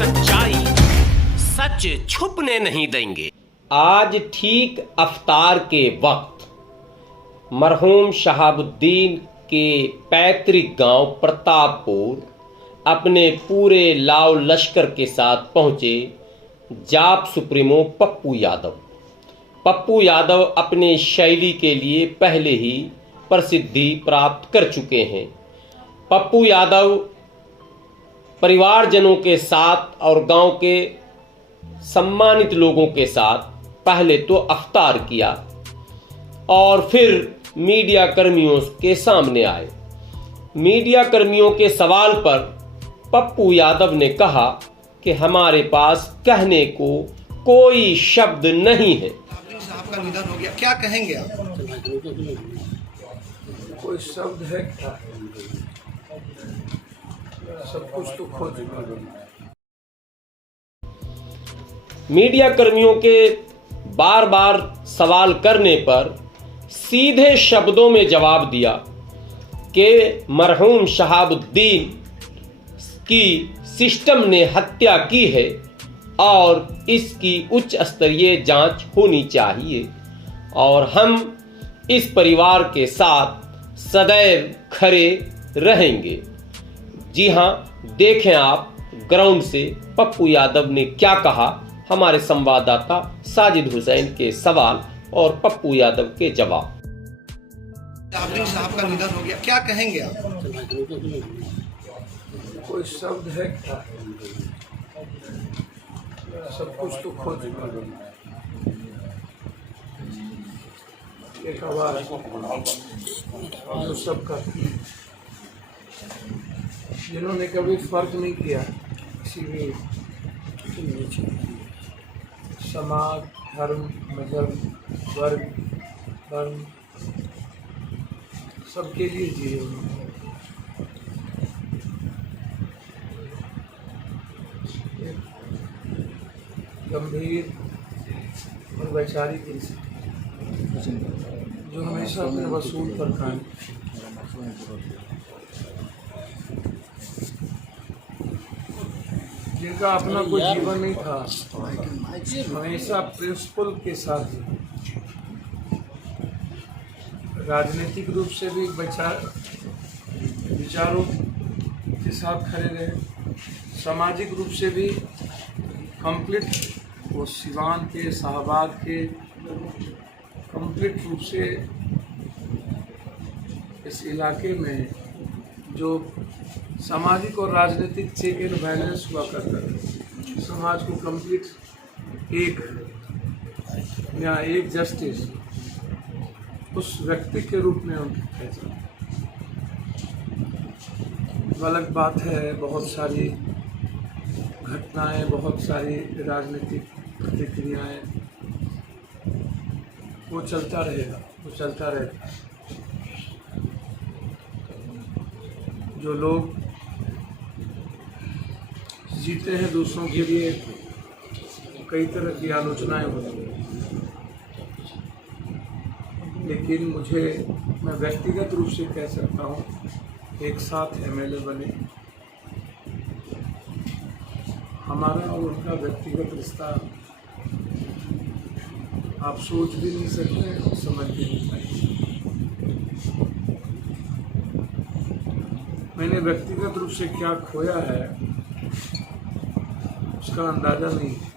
सच्चाई सच छुपने नहीं देंगे। आज ठीक अफ्तार के वक्त मरहूम शहाबुद्दीन के पैतृक गांव प्रतापपुर अपने पूरे लाव लश्कर के साथ पहुंचे जाप सुप्रीमो पप्पू यादव। पप्पू यादव अपने शैली के लिए पहले ही प्रसिद्धि प्राप्त कर चुके हैं। पप्पू यादव परिवारजनों के साथ और गांव के सम्मानित लोगों के साथ पहले तो अफ्तार किया और फिर मीडिया कर्मियों के सामने आए। मीडिया कर्मियों के सवाल पर पप्पू यादव ने कहा कि हमारे पास कहने को कोई शब्द नहीं है। साहब का निधन हो गया, क्या कहेंगे आप? कोई शब्द है क्या? सब कुछ तो खो चुका। मीडिया कर्मियों के बार बार सवाल करने पर सीधे शब्दों में जवाब दिया कि मरहूम शहाबुद्दीन की सिस्टम ने हत्या की है और इसकी उच्च स्तरीय जांच होनी चाहिए और हम इस परिवार के साथ सदैव खड़े रहेंगे। जी हां, देखें आप ग्राउंड से पप्पू यादव ने क्या कहा। हमारे संवाददाता साजिद हुसैन के सवाल और पप्पू यादव के जवाब। साहब का निधन हो गया, क्या कहेंगे आप? कोई शब्द है क्या? सब कुछ तो खो चुका। एक आवाज जो सबका, जिन्होंने कभी फर्क नहीं किया किसी भी समाज, धर्म, मजहब, वर्ग, धर्म, सबके लिए जिए उन्होंने। गंभीर और वैचारिक इंसान जो हमेशा अपने वसूल पर कायम, जिनका अपना कोई जीवन नहीं था, हमेशा प्रिंसिपल के साथ राजनीतिक रूप से भी विचारों के साथ खड़े रहे, सामाजिक रूप से भी कंप्लीट वो सिवान के शाहबाद के कंप्लीट रूप से इस इलाके में जो सामाजिक और राजनीतिक चेक एंड बैलेंस हुआ करता है, समाज को कंप्लीट एक जस्टिस, उस व्यक्ति के रूप में उनकी पहचान। अलग बात है, बहुत सारी घटनाएं, बहुत सारी राजनीतिक प्रतिक्रियाएं, वो चलता रहेगा, वो चलता रहता है। जो लोग जीते हैं दूसरों के लिए, कई तरह की आलोचनाएं होती हैं, लेकिन मैं व्यक्तिगत रूप से कह सकता हूँ, एक साथ एमएलए बने, हमारा और उनका व्यक्तिगत रिश्ता आप सोच भी नहीं सकते और समझ भी नहीं पाएंगे। मैंने व्यक्तिगत रूप से क्या खोया है उसका अंदाज़ा नहीं है,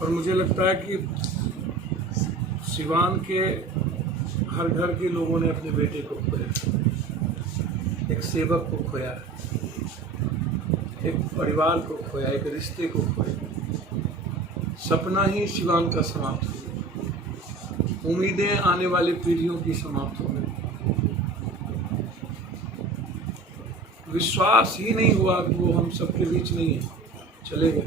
और मुझे लगता है कि सिवान के हर घर के लोगों ने अपने बेटे को खोया, एक सेवक को खोया, एक परिवार को खोया, एक रिश्ते को खोया। सपना ही सिवान का समाप्त हो गया, उम्मीदें आने वाली पीढ़ियों की समाप्त हो गई, विश्वास ही नहीं हुआ कि वो हम सबके बीच नहीं है, चले गए।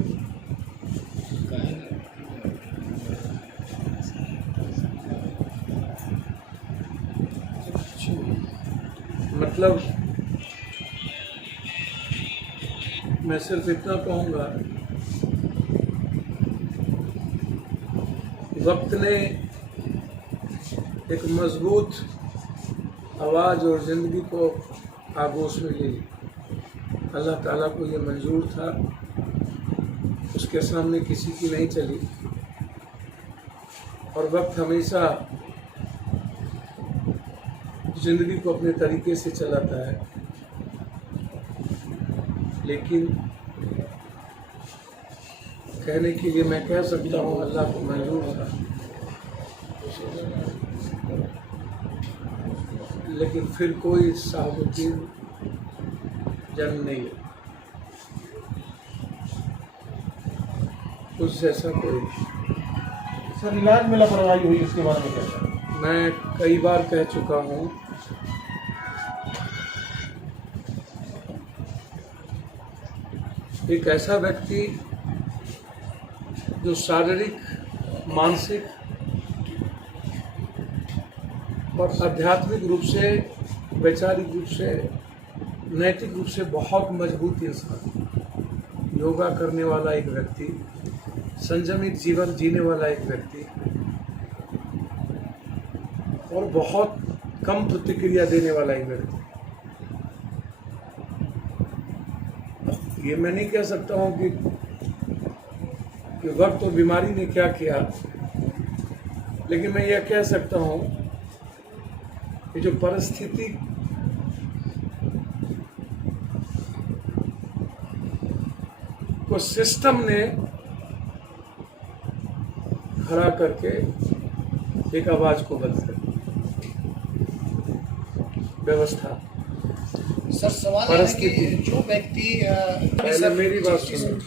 मतलब मैं सिर्फ इतना कहूँगा, वक्त ने एक मजबूत आवाज़ और ज़िंदगी को आगोश में ले ली। अल्लाह ताला को ये मंजूर था, उसके सामने किसी की नहीं चली। और वक्त हमेशा जिंदगी को अपने तरीके से चलाता है, लेकिन कहने के लिए मैं कह सकता हूँ अल्लाह को मंजूर था, लेकिन फिर कोई शहाबुद्दीन जन्म नहीं है, उस जैसा कोई। सर इलाज में लापरवाही हुई, इसके बारे में क्या कहें? मैं कई बार कह चुका हूँ, एक ऐसा व्यक्ति जो शारीरिक, मानसिक और आध्यात्मिक रूप से, वैचारिक रूप से, नैतिक रूप से बहुत मजबूत इंसान, योगा करने वाला एक व्यक्ति, संयमित जीवन जीने वाला एक व्यक्ति और बहुत कम प्रतिक्रिया देने वाला एक व्यक्ति। ये मैं नहीं कह सकता हूँ कि वक्त और बीमारी ने क्या किया, लेकिन मैं यह कह सकता हूँ कि जो परिस्थिति को सिस्टम ने खड़ा करके एक आवाज को बंद कर, व्यवस्था, सर सवाल है कि जो व्यक्ति पहले मेरी बात सुनो,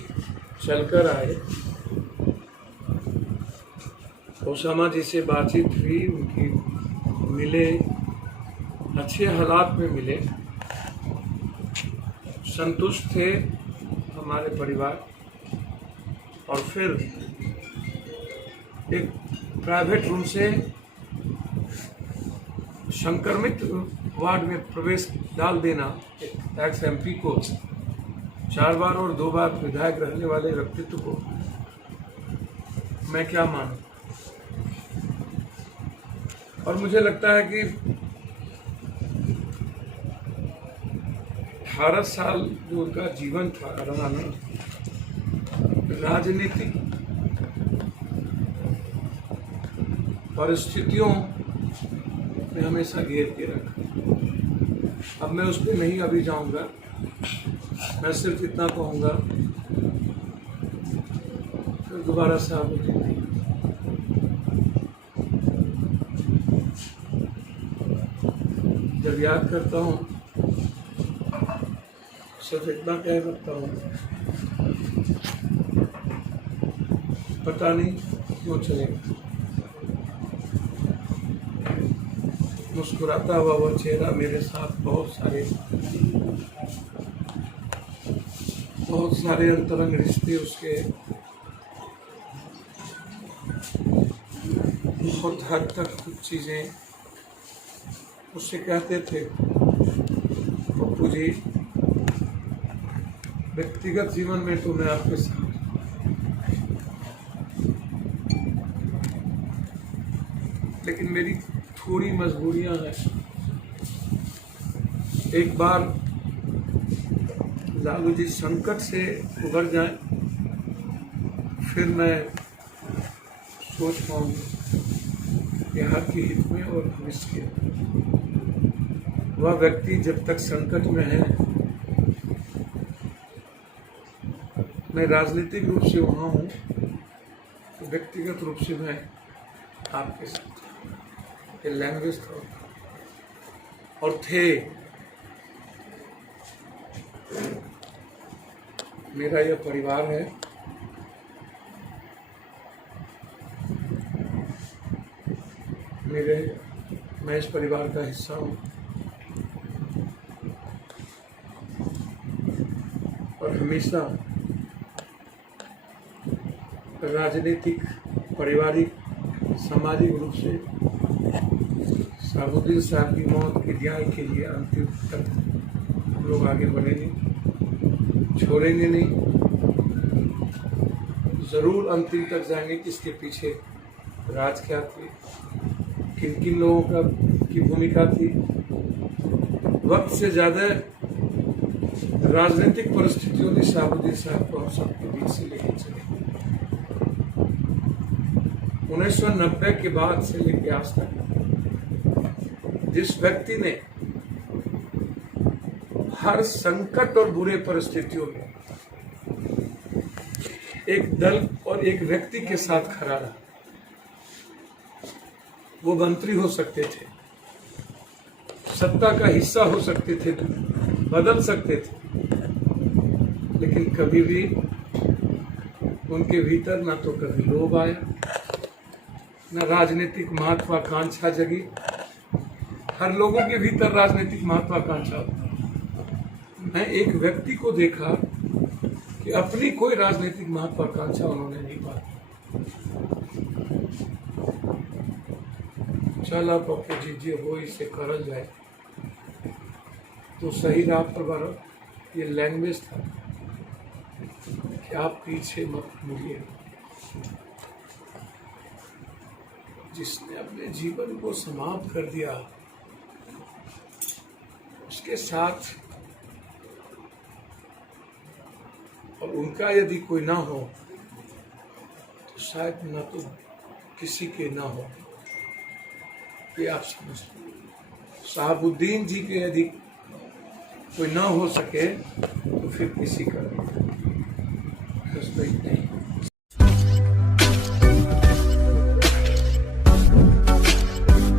चलकर आए, ओसामा जी से बातचीत हुई, उनकी मिले, अच्छे हालात में मिले, संतुष्ट थे हमारे परिवार। और फिर एक प्राइवेट रूम से संक्रमित वार्ड में प्रवेश डाल देना एक एक्स MP को, 4 बार और 2 बार विधायक रहने वाले व्यक्तित्व को, मैं क्या मानूं। और मुझे लगता है कि 18 साल जो उनका जीवन था रहा ना, राजनीतिक परिस्थितियों ने हमेशा घेर के रखा। अब मैं उस पर नहीं अभी जाऊंगा, मैं सिर्फ इतना कहूंगा, फिर दोबारा शहाबुद्दीन नहीं। जब याद करता हूँ सिर्फ इतना कह सकता हूँ, पता नहीं क्यों चलेगा, मुस्कुराता हुआ वो चेहरा मेरे साथ बहुत सारे अंतरंग रिश्ते, उसके बहुत हद तक कुछ चीज़ें उससे कहते थे, पप्पू जी व्यक्तिगत जीवन में तो मैं आपके साथ, लेकिन मेरी थोड़ी मजबूरियां हैं। एक बार लालू जी संकट से उबर जाए, फिर मैं सोच पाऊंगा बिहार के हित में और भविष्य के। वह व्यक्ति जब तक संकट में है, मैं राजनीतिक रूप से वहाँ हूँ, तो व्यक्तिगत रूप से मैं आपके साथ, ये लैंग्वेज था और थे। मेरा यह परिवार है, मैं इस परिवार का हिस्सा हूँ और हमेशा राजनीतिक, पारिवारिक, सामाजिक रूप से शहाबुद्दीन साहब की मौत के न्याय के लिए अंतिम तक हम लोग आगे बढ़ेंगे, छोड़ेंगे नहीं, जरूर अंतिम तक जाएंगे कि इसके पीछे राज क्या थी, किन किन लोगों की भूमिका थी। वक्त से ज़्यादा राजनीतिक परिस्थितियों ने शहाबुद्दीन साहब को हम सबके बीच से लेके चले। 1990 के बाद से लेके आज तक जिस व्यक्ति ने हर संकट और बुरे परिस्थितियों में एक दल और एक व्यक्ति के साथ खड़ा रहा, वो मंत्री हो सकते थे, सत्ता का हिस्सा हो सकते थे, बदल सकते थे, लेकिन कभी भी उनके भीतर ना तो कभी लोभ आया, न राजनीतिक महत्वाकांक्षा जगी। हर लोगों के भीतर राजनीतिक महत्वाकांक्षा होता है। मैं एक व्यक्ति को देखा कि अपनी कोई राजनीतिक महत्वाकांक्षा उन्होंने नहीं पाई। चल अब पप्पू जी जे हो इसे करल जाए तो सही राह पर बढ़ो। ये लैंग्वेज था कि आप पीछे मत मुड़िए। जिसने अपने जीवन को समाप्त कर दिया उसके साथ और उनका यदि कोई ना हो तो शायद न तो किसी के ना हो, ये आप समझ लो। शहाबुद्दीन जी के यदि कोई ना हो सके तो फिर किसी का नहीं।